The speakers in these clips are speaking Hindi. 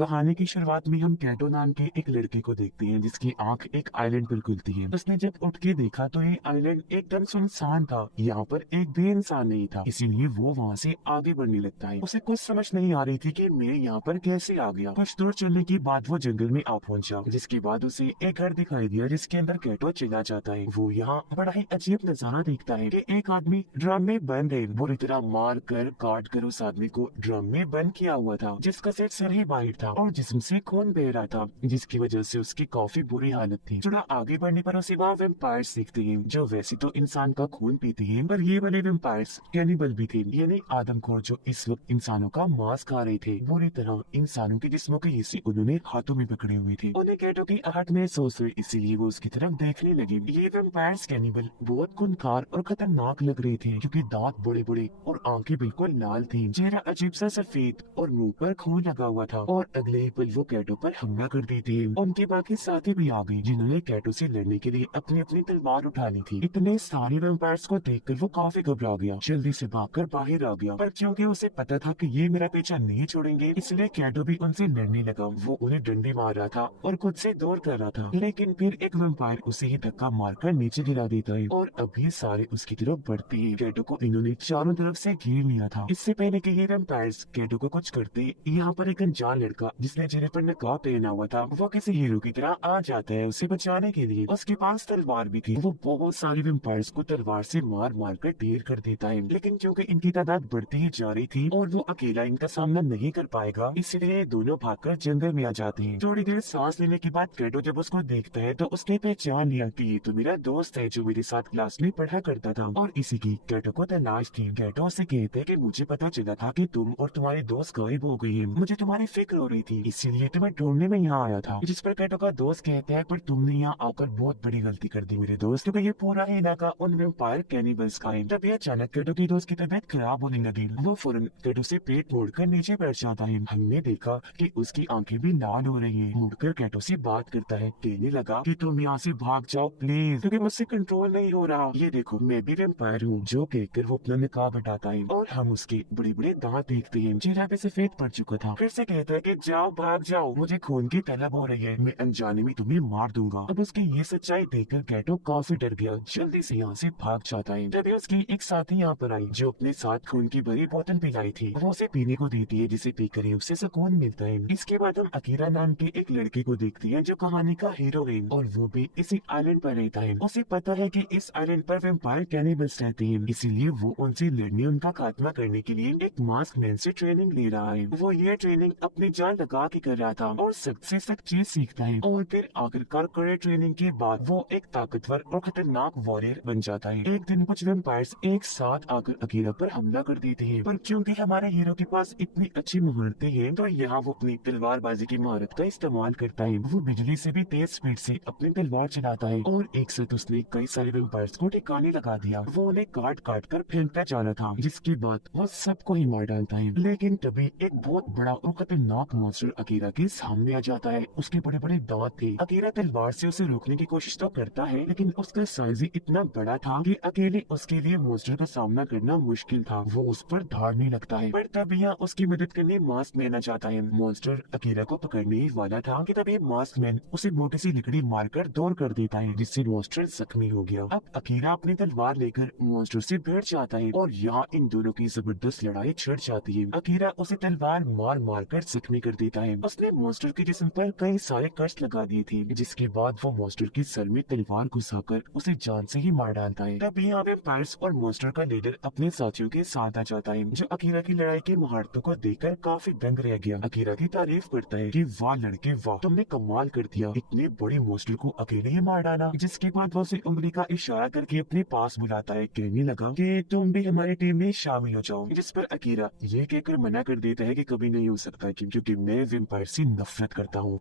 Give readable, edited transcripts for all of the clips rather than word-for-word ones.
कहानी की शुरुआत में हम कैटो नाम के एक लड़के को देखते हैं जिसकी आंख एक आइलैंड पर खुलती है। उसने जब उठ के देखा तो ये आइलैंड एकदम सुनसान था। यहाँ पर एक भी इंसान नहीं था, इसीलिए वो वहाँ से आगे बढ़ने लगता है। उसे कुछ समझ नहीं आ रही थी कि मैं यहाँ पर कैसे आ गया। कुछ दूर चलने के बाद वो जंगल में आ पहुंचा, जिसके बाद उसे एक घर दिखाई दिया जिसके अंदर कैटो चला जाता है। वो यहाँ बड़ा ही अजीब नजारा देखता है कि एक आदमी ड्रम में बंद है। बुरी तरह मार कर काट कर उस आदमी को ड्रम में बंद किया हुआ था, जिसका सिर्फ सर ही बाहर था और जिस्म से खून बह रहा था, जिसकी वजह से उसकी काफी बुरी हालत थी। थोड़ा आगे बढ़ने पर उसे वहाँ वेम्पायर्स दिखते हैं जो वैसे तो इंसान का खून पीते हैं, पर ये वाले वेम्पायर्स कैनिबल भी थे, यानी आदमखोर जो इस वक्त इंसानों का मांस खा रहे थे। बुरी तरह इंसानों के जिस्मों के हिस्से उन्होंने हाथों में पकड़े हुए थे। उन्हें कैटो की आहट महसूस हुई, इसीलिए वो उसकी तरफ देखने लगे। ये वेम्पायर्स कैनिबल बहुत खूंखार और खतरनाक लग रहे थे क्योंकि दांत बड़े बड़े और आंखें बिल्कुल लाल थी, चेहरा अजीब सा सफेद और मुंह पर खून लगा हुआ था। और अगले ही पल वो कैटो पर हमला कर देते हैं। उनके बाकी साथी भी आ गए जिन्होंने कैटो से लड़ने के लिए अपनी अपनी तलवार उठा ली थी। इतने सारे वैम्पायर्स को देखकर वो काफी घबरा गया, जल्दी से भागकर बाहर आ गया। पर क्योंकि उसे पता था कि ये मेरा पीछा नहीं छोड़ेंगे, इसलिए कैटो भी उनसे लड़ने लगा। वो उन्हें डंडे मार रहा था और खुद से दूर कर रहा था, लेकिन फिर एक वैम्पायर उसे ही धक्का मारकर नीचे गिरा देता है और अब ये सारे उसकी तरफ बढ़ते हैं। कैटो को इन्होंने चारों तरफ से घेर लिया था। इससे पहले कि ये वैम्पायर्स कैटो को कुछ करते, यहाँ पर एक अनजान लड़का जिसने चेहरे पर नकाब पहना हुआ था वो किसी हीरो की तरह आ जाता है उसे बचाने के लिए। उसके पास तलवार भी थी। वो बहुत सारे वैम्पायर्स को तलवार से मार मार कर ढेर कर देता है, लेकिन क्योंकि इनकी तादाद बढ़ती ही जा रही थी और वो अकेला इनका सामना नहीं कर पाएगा, इसलिए दोनों भागकर जंगल में आ जाते हैं। थोड़ी देर सांस लेने के बाद कैटो जब उसको देखता है तो उसने पहचान लिया कि ये तो मेरा दोस्त है जो मेरे साथ क्लास में पढ़ा करता था और इसी की कैटो को तलाश थी। कैटो से कहते हैं कि मुझे पता चला था कि तुम और तुम्हारे दोस्त गायब हो गई है, मुझे तुम्हारी फिक्र हो रही थी, इसीलिए तुम्हें ढूंढने में यहाँ आया था। जिस पर कैटो का दोस्त कहता है पर तुमने यहाँ आकर बहुत बड़ी गलती कर दी मेरे दोस्त, क्योंकि ये पूरा इलाका उन वेम्पायर कैनिबल्स का है। तभी अचानक कैटो की दोस्त की तबीयत खराब होने लगी। वो फौरन कैटो से पेट मोड़कर नीचे बैठ जाता है। हमने देखा कि उसकी आंखें भी लाल हो रही हैं। मुड़कर कैटो से बात करता है, कहने लगा कि तुम यहाँ से भाग जाओ प्लीज, क्योंकि मुझसे कंट्रोल नहीं हो रहा। ये देखो मैं भी वेम्पायर हूँ। जो कहकर वो अपना निकाब हटाता है और हम उसके बड़े बड़े दांत देखते हैं। चेहरा पे सफेद पड़ चुका था। फिर से कहता है कि जाओ भाग जाओ, मुझे खून की तलब हो रही है, मैं अनजाने में तुम्हें मार दूंगा। अब उसकी ये सच्चाई देखकर कैटो काफी डर गया, जल्दी से यहाँ से भाग जाता है। तभी उसकी एक साथी यहाँ पर आई जो अपने साथ खून की भरी बोतल पिलाई थी। वो उसे पीने को देती है, जिसे पीकर ही उसे सुकून मिलता है। इसके बाद हम अकीरा नाम के एक लड़के को देखते हैं जो कहानी का हीरो है और वो भी इसी आइलैंड पर रहता है। उसे पता है कि इस आइलैंड पर वैम्पायर कैनिबल्स रहते हैं, इसीलिए वो उनसे लड़ने उनका खात्मा करने के लिए एक मास्क मैन से ट्रेनिंग ले रहा है। वो ये ट्रेनिंग अपनी जान लगा के कर रहा था और सख्त से सख्त चीज सीखता है और फिर आखिरकार कड़े ट्रेनिंग के बाद वो एक ताकतवर और खतरनाक वॉरियर बन जाता है। एक दिन कुछ वैम्पायर्स एक साथ आकर अकीरा पर हमला कर देते हैं, पर क्योंकि हमारे हीरो के पास इतनी अच्छी महारतें हैं तो यहाँ वो अपनी तलवारबाजी की महारत का इस्तेमाल करता है। वो बिजली से भी तेज स्पीड से अपनी तलवार चलाता है और एक साथ उसने कई सारे वैम्पायर्स को ठिकाने लगा दिया। वो उन्हें काट काट कर फेंकता जा रहा था, जिसके बाद वो सबको ही मार डालता है। लेकिन तभी एक बहुत बड़ा और खतरनाक मॉन्स्टर अकीरा के सामने आ जाता है। उसके बड़े बड़े दांत थे। अकीरा तलवार से उसे रोकने की कोशिश तो करता है, लेकिन उसका साइज ही इतना बड़ा था कि अकेले उसके लिए मॉन्स्टर का सामना करना मुश्किल था। वो उस पर धाड़ने लगता है, पर तब यहाँ उसकी मदद करने मास्क मैन आ जाता है। मॉन्स्टर अकीरा को पकड़ने ही वाला था कि तभी मास्क मैन उसे मोटी सी लकड़ी मारकर दूर कर देता है, जिससे मॉन्स्टर जख्मी हो गया। अब अकीरा अपनी तलवार लेकर मॉन्स्टर से भिड़ जाता है और यहाँ इन दोनों की जबरदस्त लड़ाई छिड़ जाती है। अकीरा उसे तलवार मार मार कर जख्मी कर देता है। उसने मॉन्स्टर के जिस्म पर कई सारे कष्ट लगा दिए थे, जिसके बाद वो मॉन्स्टर के सर में तलवार घुसाकर उसे जान से ही मार डालता है। तभी यहाँ वैम्पायर्स और मॉन्स्टर का लीडर अपने साथियों के साथ आ जाता है, जो अकीरा की लड़ाई के महारतों को देखकर काफी दंग रह गया। अकीरा की तारीफ करता है कि वाह लड़के वाह, तुमने कमाल कर दिया, इतने बड़े मॉन्स्टर को अकेले ही मार डाला। जिसके बाद वो उसे उंगली का इशारा करके अपने पास बुलाता है, कहने लगा कि तुम भी हमारी टीम में शामिल हो जाओ। जिस पर अकीरा ये कहकर मना कर देता है कि कभी नहीं हो सकता, क्योंकि मैं वैम्पायर से नफरत करता हूँ।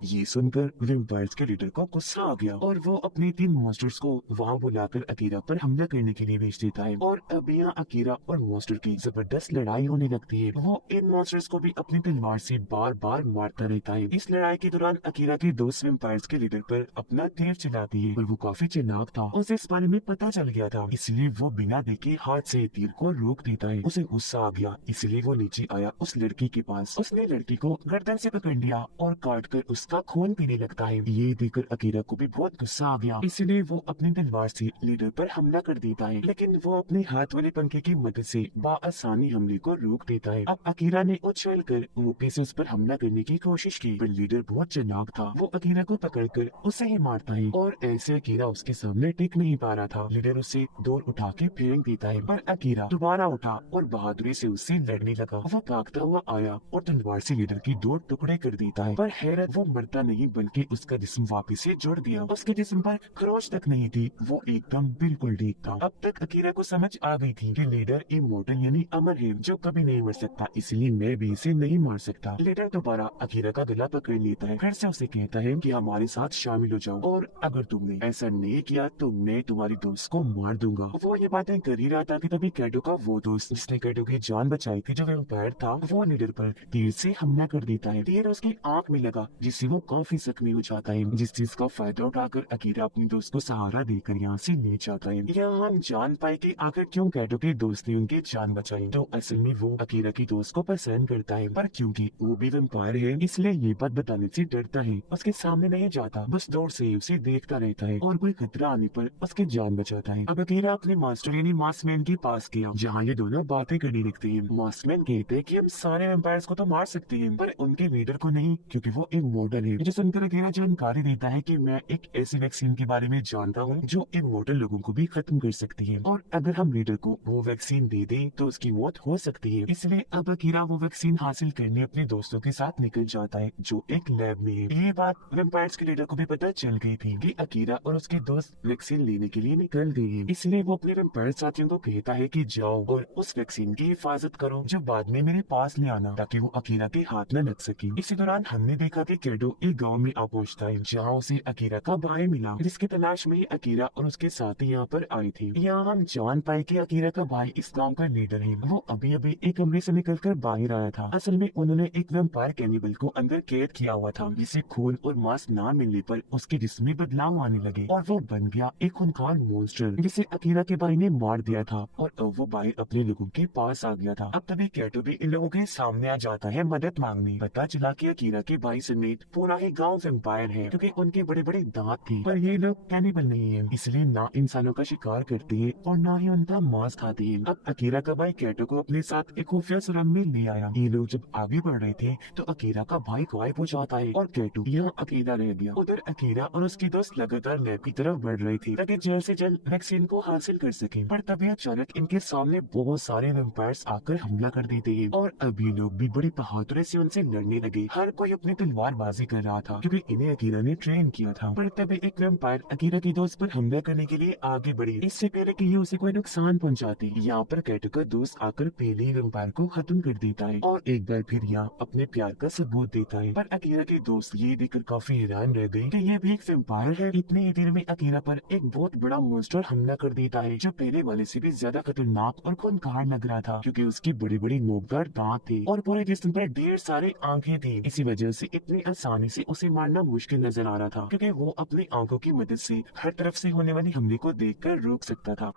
ये सुनकर वेम्पायर्स के लीडर को गुस्सा आ गया और वो अपने 3 मॉन्स्टर्स को वहाँ बुलाकर अकीरा पर हमला करने के लिए भेज देता है। और अब यहाँ अकीरा और मॉन्स्टर की जबरदस्त लड़ाई होने लगती है। वो इन मॉन्स्टर्स को भी अपनी तलवार से बार बार मारता रहता है। इस लड़ाई के दौरान अकीरा के दोस्त वेम्पायर्स के लीडर पर अपना तीर चलाती है और वो काफी चालाक था, उसे इस बारे में पता चल गया था, इसलिए वो बिना देखे हाथ से तीर को रोक देता है। उसे गुस्सा आ गया, इसलिए वो नीचे आया उस लड़की के पास। उसने लड़की को गर्दन से पकड़ लिया और काट कर उसका खून पीने लगता है। ये देखकर अकीरा को भी बहुत गुस्सा आ गया, इसलिए वो अपनी तलवार से लीडर पर हमला कर देता है, लेकिन वो अपने हाथ वाले पंखे की मदद से बआसानी हमले को रोक देता है। अब अकीरा ने उछल कर मुक्के से उस पर हमला करने की कोशिश की, पर लीडर बहुत चालाक था, वो अकीरा को पकड़कर उसे ही मारता है और ऐसे अकीरा उसके सामने टिक नहीं पा रहा था। लीडर उसे दूर उठा के फेंक देता है, पर अकीरा दोबारा उठा और बहादुरी से उससे लड़ने लगा। वो भागता हुआ आया और तलवार से लीडर की 2 टुकड़े कर देता है, पर हैरत वो मरता नहीं बल्कि उसका जिस्म वापिस से जुड़ गया। उसके जिस्म पर खरोच तक नहीं थी, वो एकदम बिल्कुल ठीक था। अब तक अकीरा को समझ आ गई थी कि लीडर इमोर्टल यानी अमर है जो कभी नहीं मर सकता, इसलिए मैं भी इसे नहीं मार सकता। लीडर दोबारा अकीरा का गला पकड़ लेता है, फिर से उसे कहता है कि हमारे साथ शामिल हो जाओ और अगर तुमने ऐसा नहीं किया तो मैं तुम्हारी दोस्त को मार दूंगा। वो ये बातें कर ही रहा था कि तभी कैटो का वो दोस्त जिसने कैटो की जान बचाई थी जो वैम्पायर था, वो लीडर पर तीर से हमला कर देता है। तीर उसकी आंख में लगा जिससे वो काफी जख्मी हो जाता है, जिस चीज का फायदा उठाकर अकीरा अपने दोस्त को सहारा देकर यहाँ से ले जाता है। यहाँ हम जान पाए कि आखिर क्यों कैटो के दोस्त ने उनकी जान बचाई। तो असल में वो अकीरा की दोस्त को पसंद करता है, पर क्योंकि वो भी वैम्पायर है इसलिए ये बात बताने से डरता है, उसके सामने नहीं जाता, बस दूर से उसे देखता रहता है और कोई खतरा आने पर उसकी जान बचाता है। अब अकीरा अपने मास्टर यानी मास्कमैन के पास गया जहाँ ये दोनों बातें करने लगते हैं। मास्कमैन कहते हैं कि हम सारे वैम्पायर्स को तो मार सकते हैं पर उनके लीडर को नहीं, क्योंकि वो इमोर्टल है। जो सुनकर अकीरा जानकारी देता है कि मैं एक ऐसी वैक्सीन के बारे में जानता हूँ जो इमोर्टल लोगों को भी खत्म कर सकती है और अगर हम लीडर को वो वैक्सीन दे दें तो उसकी मौत हो सकती है। इसलिए अब अकीरा वो वैक्सीन हासिल करने अपने दोस्तों के साथ निकल जाता है जो एक लैब में है। ये बात वैम्पायर्स के लीडर को भी पता चल गई थी कि अकीरा और उसके दोस्त वैक्सीन लेने के लिए निकल गए हैं, इसलिए वो अपने वैम्पायर साथियों को कहता है कि जाओ और उस वैक्सीन की हिफाजत करो जो बाद में मेरे पास ले आना ताकि वो अकीरा के हाथ न लग सके। इसी दौरान हमने देखा कि कैटो एक गांव में आ पहुंचता है जहां उसे अकीरा का भाई मिला, जिसकी तलाश में ही अकीरा और उसके साथी यहाँ पर आए थे। यहाँ हम जान पाए कि अकीरा का भाई इस गांव का लीडर है। वो अभी अभी एक कमरे से निकलकर बाहर आया था। असल में उन्होंने एक वैम्पायर कैनिबल को अंदर कैद किया हुआ था, जिसे खून और मांस न मिलने पर उसके जिस्म में बदलाव आने लगे और वो बन गया एक खूंखार मॉन्स्टर जिसे अकीरा के भाई ने मार दिया था और अब वो भाई अपने लोगों के पास आ गया था। अब तभी कैटो भी इन लोगों के सामने आ जाता है मदद मांगने। पता चला कि अकीरा के भाई समेत पूरा ही गांव वैम्पायर है, क्योंकि उनके बड़े बड़े दांत थे, पर ये लोग कैनिबल नहीं है, इसलिए ना इंसानों का शिकार करते हैं और ना ही उनका मांस खाते हैं। अब अकीरा का भाई कैटो को अपने साथ एक खुफिया सुरंग में ले आया। ये लोग जब आगे बढ़ रहे थे तो अकीरा का भाई गायब हो जाता है और कैटो यहाँ अकेला रह गया। उधर अकीरा और उसके दोस्त लगातार लैब की तरफ बढ़ रहे थे ताकि जल्द से जल्द वैक्सीन को हासिल कर सके, पर तभी अचानक इनके सामने बहुत सारे वैम्पायर्स आकर हमला कर देते हैं और अभी लोग भी बड़ी बहादुरी से उनसे लड़ने लगे। हर कोई अपनी तलवारबाजी कर रहा था क्योंकि इन्हें अकीरा ने ट्रेन किया था, पर तभी एक वैम्पायर अकीरा के दोस्त पर हमला करने के लिए आगे बढ़ी इससे पहले कि ये उसे कोई नुकसान पहुंचाती। यहाँ पर कैटो का दोस्त आकर पहले ही वैम्पायर को खत्म कर देता है और एक बार फिर यहाँ अपने प्यार का सबूत देता है, पर अकीरा के दोस्त ये देखकर काफी हैरान रह गए कि ये भी एक वैम्पायर है। इतनी ही देर में अकीरा पर एक बहुत बड़ा मॉन्स्टर हमला कर देता है जो पहले वाले से भी ज्यादा खतरनाक और खूंखार लग रहा था, क्योंकि उसकी बड़ी बड़ी नोकदार दांत थे और पूरे जिस्म पर ढेर सारे आंखें थी। इसी वजह से इतनी आसानी से उसे मारना मुश्किल नजर आ रहा था, क्योंकि वो अपनी आंखों की मदद से हर तरफ से होने वाली हमले को देखकर रोक सकता था।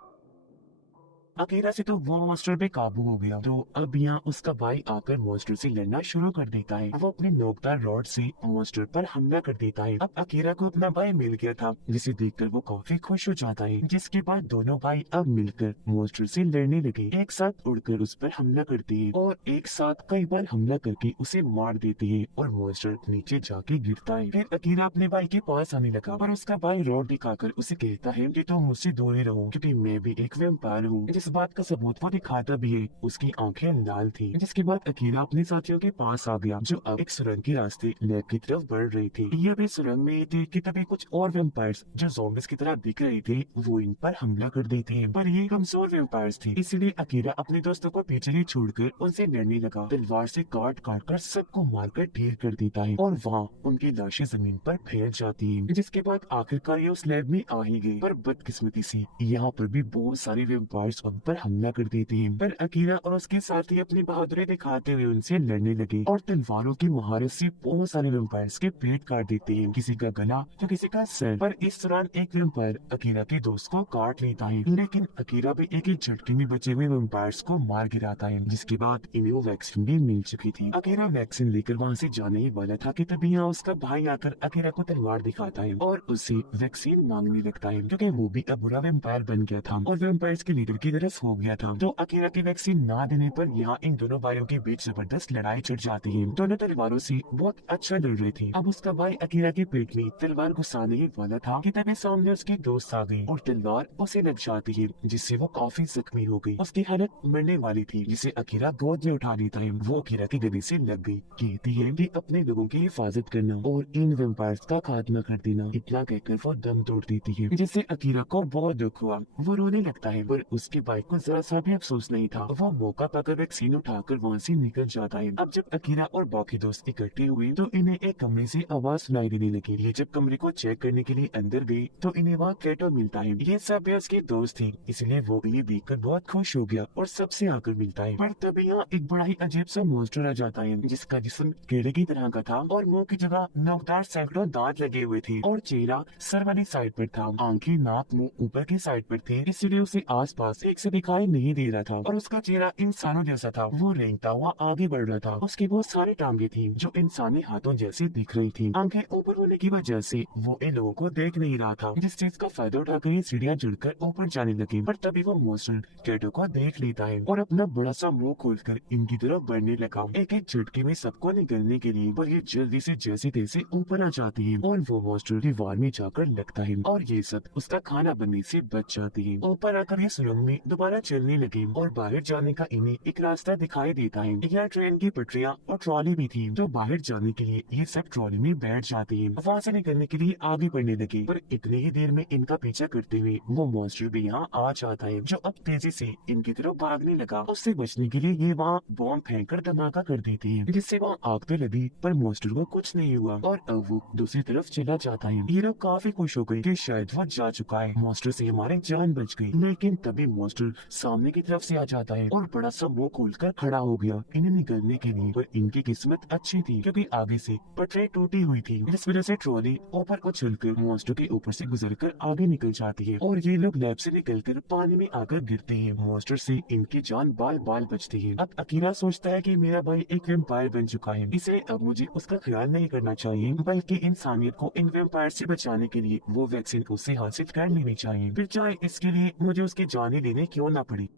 अकीरा से तो वो मॉन्स्टर पे काबू हो गया, तो अब यहाँ उसका भाई आकर मॉन्स्टर से लड़ना शुरू कर देता है। वो अपने नोकदार रॉड से मॉन्स्टर पर हमला कर देता है। अब अकीरा को अपना भाई मिल गया था, जिसे देखकर वो काफी खुश हो जाता है, जिसके बाद दोनों भाई अब मिलकर मॉन्स्टर से लड़ने लगे। एक साथ उड़कर उस पर हमला करते हैं और एक साथ कई बार हमला करके उसे मार देते हैं और मॉन्स्टर नीचे जाके गिरता है। फिर अकीरा अपने भाई के पास आने लगा, पर उसका भाई रॉड दिखाकर उसे कहता है कि तुम मुझसे दूर ही रहो, क्योंकि मैं भी एक वैम्पायर हूँ जिस बात का सबूत वो दिखाता भी है उसकी आंखें लाल थी। जिसके बाद अकीरा अपने साथियों के पास आ गया जो अब एक सुरंग के रास्ते लैब की तरफ बढ़ रही थी। ये भी सुरंग में थे कि तभी कुछ और वेम्पायर्स जो ज़ॉम्बीज़ की तरह दिख रहे थे वो इन पर हमला कर देते हैं, पर ये कमजोर वेम्पायर्स थे। इसलिए अकीरा अपने दोस्तों को पीछे ही छोड़कर उनसे लड़ने लगा। तलवार से काट काट कर सबको मारकर ढेर कर देता है और वहाँ उनकी लाशें जमीन पर फैल जाती हैं। जिसके बाद आखिरकार ये उस लैब में आ ही गई, पर बदकिस्मती से यहाँ पर भी बहुत सारे वेम्पायर्स उन पर हमला कर देते हैं। पर अकीरा और उसके साथी अपनी बहादुरी दिखाते हुए उनसे लड़ने लगे और तलवारों की महारत से बहुत सारे वेम्पायर्स के पेट काट देते हैं, किसी का गला तो किसी का सर। पर इस दौरान एक वेम्पायर अकीरा के दोस्त को काट लेता है, लेकिन अकीरा भी एक झटके में बचे हुए वेम्पायर्स को मार गिराता है। जिसके बाद इन्हें वो वैक्सीन भी मिल चुकी थी। अकीरा वैक्सीन लेकर वहाँ से जाने ही वाला था कि तभी यहाँ उसका भाई आकर अकीरा को तलवार दिखाता है और उससे वैक्सीन मांगने लगता है, क्योंकि वो भी अब बुरा वेम्पायर बन गया था और वेम्पायर्स के लीडर की तरफ हो गया था। तो अकीरा की वैक्सीन ना देने पर यहाँ इन दोनों भाइयों के बीच जबरदस्त लड़ाई छिड़ जाती है। दोनों तलवारों से बहुत अच्छा लड़ रहे थे। अब उसका भाई अकीरा के पेट में तलवार घुसाने ही वाला था कि तभी सामने उसकी दोस्त आ गई और तलवार उसे लग जाती है, जिससे वो काफी जख्मी हो गई। उसकी हालत मरने वाली थी, जिसे अकीरा गोद में उठा लेता है। वो अकीरा के गले से लग गई, कहती है कि अपने लोगों की हिफाजत करना और इन वेम्पायर्स का खात्मा कर देना। इतना कहकर वो दम तोड़ देती है, जिससे अकीरा को बहुत दुख हुआ। वो रोने लगता है, पर उसके भाई को जरा सा भी अफसोस नहीं था। वो मौका पाकर वैक्सीन उठाकर वहाँ से निकल जाता है। अब जब अकीरा और बाकी दोस्त इकट्ठे हुए तो इन्हें एक कमरे से आवाज सुनाई देने लगी। ये जब कमरे को चेक करने के लिए अंदर गई तो इन्हें वहाँ कैटो मिलता है। ये सब उसके दोस्त थे, इसलिए वो इन्हें देखकर बहुत खुश हो गया और सबसे आकर मिलता है। पर तभी यहाँ एक बड़ा ही अजीब सा मॉन्स्टर आ जाता है, जिसका जिस्म कीड़े की तरह का था और मुंह की जगह नोकदार सैकड़ों दांत लगे हुए थे और चेहरा सर वाली साइड पर था। आंखें नाक मुंह ऊपर की साइड पर थे, इसलिए उसे आस पास एक से दिखाई नहीं दे रहा था और उसका चेहरा इंसानों जैसा था। वो रेंगता हुआ आगे बढ़ रहा था। उसकी बहुत सारी टांगे थी जो इंसानी हाथों जैसी दिख रही थी। आंखें ऊपर होने की वजह से वो इन लोगों को देख नहीं रहा था, जिस चीज का फायदा उठाकर ये सीढ़ियां चढ़कर ऊपर जाने लगी। पर तभी वो मॉन्स्टर कैटो को देख लेता है और अपना बड़ा सा मुंह खोलकर इनकी तरफ बढ़ने लगा, एक एक झटके में सबको निगलने के लिए। पर ये जल्दी से जैसे तैसे ऊपर आ जाती है और वो मॉन्स्टर दीवार में जाकर लगता है और ये सब उसका खाना बनने से बच जाती है। ऊपर आकर ये सुरंग में दोबारा चलने लगे और बाहर जाने का इन्हें एक रास्ता दिखाई देता है। यहाँ ट्रेन की पटरियाँ और ट्रॉली भी थी, तो बाहर जाने के लिए ये सब ट्रॉली में बैठ जाते हैं। वहाँ से निकलने के लिए आगे बढ़ने लगे, पर इतनी ही देर में इनका पीछा करते हुए वो मॉन्स्टर भी यहाँ आ जाता है, जो अब तेजी से इनकी तरफ भागने लगा। उससे बचने के लिए ये वहाँ बॉम्ब फेंककर धमाका कर देते हैं, जिससे वहाँ आग तो लगी पर मॉन्स्टर को कुछ नहीं हुआ और अब वो दूसरी तरफ चला जाता है। ये लोग काफी खुश हो गए कि शायद वो जा चुका है, मॉन्स्टर से हमारी जान बच गई। लेकिन तभी मॉन्स्टर सामने की तरफ से आ जाता है और बड़ा सा मुंह खोलकर खड़ा हो गया इन्हें निकलने के लिए। पर इनकी किस्मत अच्छी थी, क्योंकि आगे से पटरी टूटी हुई थी, जिस वजह से ट्रॉली ऊपर उछलकर मॉन्स्टर के ऊपर से गुजरकर आगे निकल जाती है और ये लोग लैब से निकलकर पानी में आकर गिरते हैं। मॉन्स्टर से इनकी जान बाल बाल बचती है। अब अकीरा सोचता है कि मेरा भाई एक वेम्पायर बन चुका है, इसे अब मुझे उसका ख्याल नहीं करना चाहिए, बल्कि इंसानियत को इन वेम्पायर से बचाने के लिए वो वैक्सीन उससे हासिल कर लेनी चाहिए, फिर चाहे इसके लिए मुझे उसकी जान लेने क्यों ना पड़े।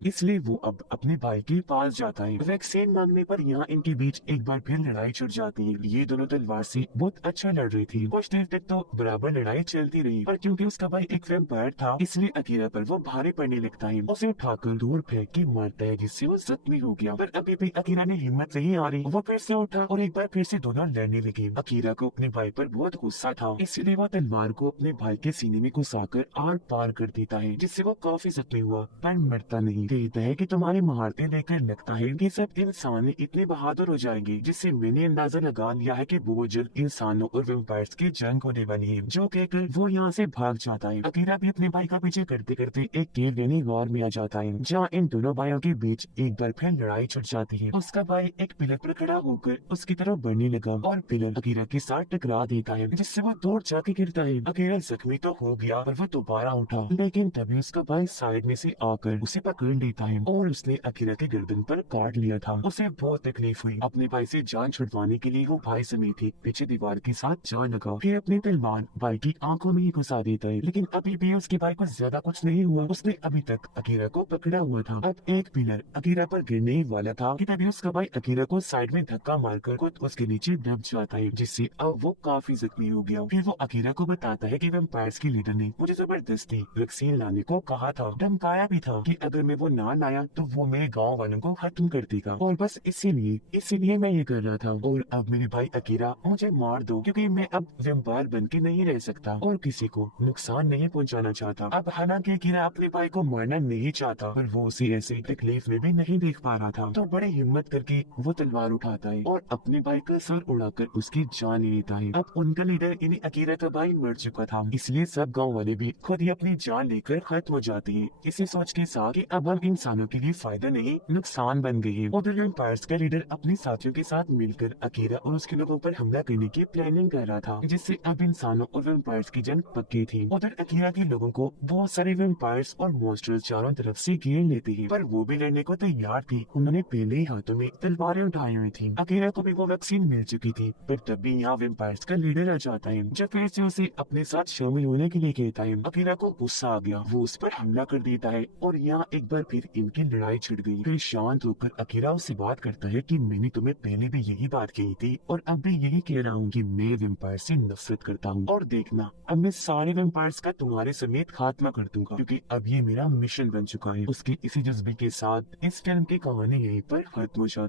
इसलिए वो अब अपने भाई के पास जाता है। वैक्सीन मांगने पर यहाँ इनके बीच एक बार फिर लड़ाई छिड़ जाती है। ये दोनों तलवार से बहुत अच्छा लड़ रही थी। कुछ देर तक तो बराबर लड़ाई चलती रही, पर क्योंकि उसका भाई एक वैम्पायर था इसलिए अकीरा पर वो भारी पड़ने लगता है। उसे उठाकर दूर फेंक के मारता है, जिससे वो जख्मी हो गया। पर अभी भी अकीरा ने हिम्मत नहीं आ रही, वो फिर से उठा और एक बार फिर से दोनों लड़ने लगे। अकीरा को अपने भाई पर बहुत गुस्सा था, इसलिए वो तलवार को अपने भाई के सीने में घुसाकर आर पार कर देता है, जिससे वो काफी जख्मी हुआ पर मरता नहीं। कहता है कि तुम्हारी महारतें देखकर लगता है कि सब इंसान इतने बहादुर हो जाएंगे, जिससे मैंने अंदाजा लगा लिया है कि बहुत जल्द इंसानों और वेम्पायर्स की जंग होने वाली है। जो कहकर वो यहाँ से भाग जाता है। अकीरा भी अपने भाई का पीछे करते करते एक केव यानी गौर में आ जाता है, जहाँ इन दोनों भाइयों के बीच एक बार फिर लड़ाई छिड़ जाती है। उसका भाई एक पिलर पर खड़ा होकर उसकी तरफ बढ़ने लगा और पिलर अकीरा के साथ टकरा देता है, जिससे वो दूर जाके गिरता है। अकीरा जख्मी तो हो गया पर वो दोबारा उठा, लेकिन तभी उसका भाई साइड में से आकर उसे पकड़ लेता है और उसने अकीरा के गर्दन पर काट लिया था। उसे बहुत तकलीफ हुई। अपने भाई से जान छुड़वाने के लिए वो भाई समेत ही पीछे दीवार के साथ जा लगा। फिर अपनी तलवार भाई की आंखों में ही घुसा देता है, लेकिन अभी भी उसके भाई को ज्यादा कुछ नहीं हुआ। उसने अभी तक अकीरा को पकड़ा हुआ था। अब एक पिलर अकीरा पर गिरने ही वाला था कि तभी उसका भाई अकीरा को साइड में धक्का मारकर खुद उसके नीचे दब जाता है, जिससे अब वो काफी जख्मी हो गया। फिर वो अकीरा को बताता है कि वैम्पायर्स की लीडर ने मुझे जबरदस्ती वैक्सीन लाने को कहा था, धमकाया भी था कि अगर मैं वो ना लाया तो वो मेरे गाँव वालों को खत्म कर देगा, और बस इसीलिए मैं ये कर रहा था। और अब मेरे भाई अकीरा मुझे मार दो, क्योंकि मैं अब वैम्पायर बन के नहीं रह सकता और किसी को नुकसान नहीं पहुंचाना चाहता। अब हालांकि अकीरा अपने भाई को मारना नहीं चाहता, पर वो उसे ऐसे तकलीफ में भी नहीं देख पा रहा था, तो बड़े हिम्मत करके वो तलवार उठाता है और अपने भाई का सर उड़ाकर उसकी जान ले लेता है। अब उनका लीडर यानी अकीरा का भाई मर चुका था, इसलिए सब गाँव वाले भी खुद ही अपनी जान लेकर खत्म हो जाते हैं, इसे सोच के साथ कि अब हम इंसानों के लिए फायदा नहीं नुकसान बन गए हैं। उधर वैम्पायर्स का लीडर अपने साथियों के साथ मिलकर अकीरा और उसके लोगों पर हमला करने की प्लानिंग कर रहा था, जिससे अब इंसानों और वैम्पायर्स की जंग पक्की थी। उधर अकीरा के लोगों को बहुत सारे वैम्पायर्स और मॉन्स्टर्स चारों तरफ से घेर लेते हैं, पर वो भी लड़ने को तैयार थी। उन्होंने पहले ही हाथों में तलवारें उठाई हुई थी। अकीरा को भी वो वैक्सीन मिल चुकी थी, पर तब भी यहाँ वैम्पायर्स का लीडर आ जाता है, जो फिर से उसे अपने साथ शामिल होने के लिए कहता है। अकीरा को गुस्सा आ गया, वो उस पर हमला कर देता है और यहाँ एक बार फिर इनकी लड़ाई छिड़ गई। फिर शांत होकर अकीरा उससे बात करता है कि मैंने तुम्हें पहले भी यही बात कही थी और अब भी यही कह रहा हूँ कि मैं वैम्पायर से नफरत करता हूँ, और देखना अब मैं सारे वैम्पायर्स का तुम्हारे समेत खात्मा कर दूंगा, क्योंकि अब ये मेरा मिशन बन चुका है। उसके इसी जज्बे के साथ इस फिल्म की कहानी यहीं पर खत्म हो जाती है।